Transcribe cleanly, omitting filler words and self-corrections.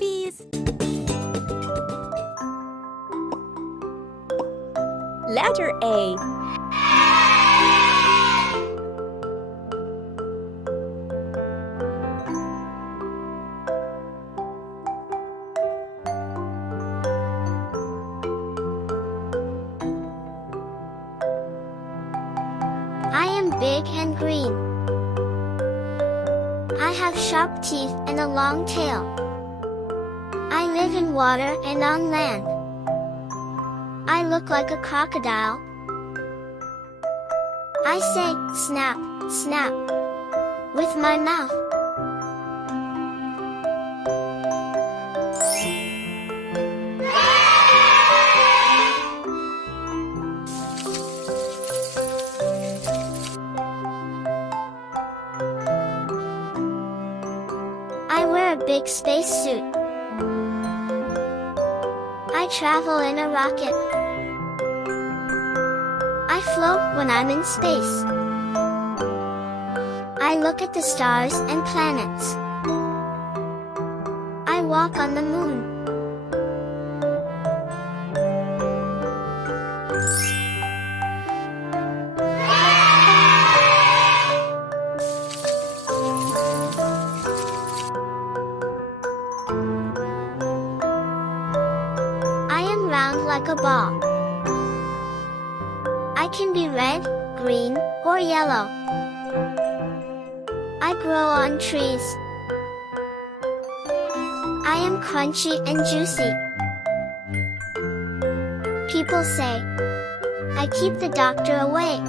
puppies. Letter A. I am big and green. I have sharp teeth and a long tail. I live in water and on land. I look like a crocodile. I say, snap, snap, with my mouth. I wear a big spacesuit. I travel in a rocket. I float when I'm in space. I look at the stars and planets. I walk on the moon. I am round like a ball. I can be red, green, or yellow. I grow on trees. I am crunchy and juicy. People say, I keep the doctor away.